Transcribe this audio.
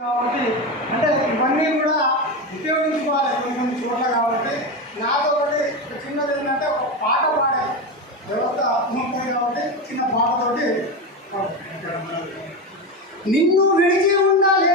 కాబట్టి అంటే ఇవన్నీ కూడా ఉపయోగించుకోవాలి కొన్ని చోట్ల. కాబట్టి నాతో ఒకటి చిన్నది ఏంటంటే ఒక పాట పాడే వ్యవస్థ ఉంటుంది. కాబట్టి చిన్న పాటతోటి నిన్ను విడిచి ఉండాలి